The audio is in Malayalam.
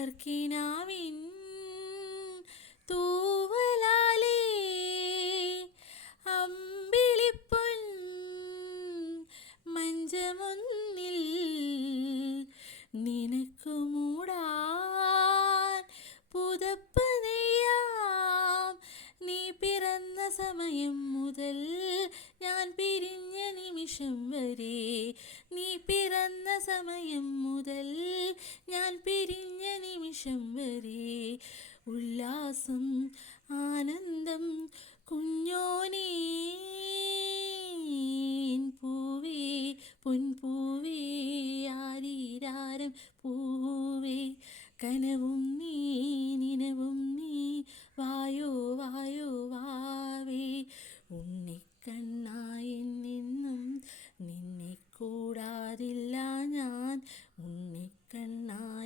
വിടർക്കിനാവിൻ തൂവലാലേ അമ്പിളിപ്പൊൻ മഞ്ചമൊന്നിൽ നിനക്കു മൂടാൻ പുതപ്പ് നീ പിറന്ന സമയം മുതൽ ഞാൻ പിരിഞ്ഞ നിമിഷം വരെ നീ പിറന്ന സമയം മുതൽ ഞാൻ പി ഉല്ലാസം ആനന്ദം കുഞ്ഞോനേ പൂവേ പൊൻപൂവേ ആരീരാരം പൂവേ. കനവും നീ നിനവും നീ വായോ വായോ വാവേ. ഉണ്ണിക്കണ്ണായൻ നിന്നും നിന്നെ കൂടാതില്ല ഞാൻ. ഉണ്ണിക്കണ്ണാ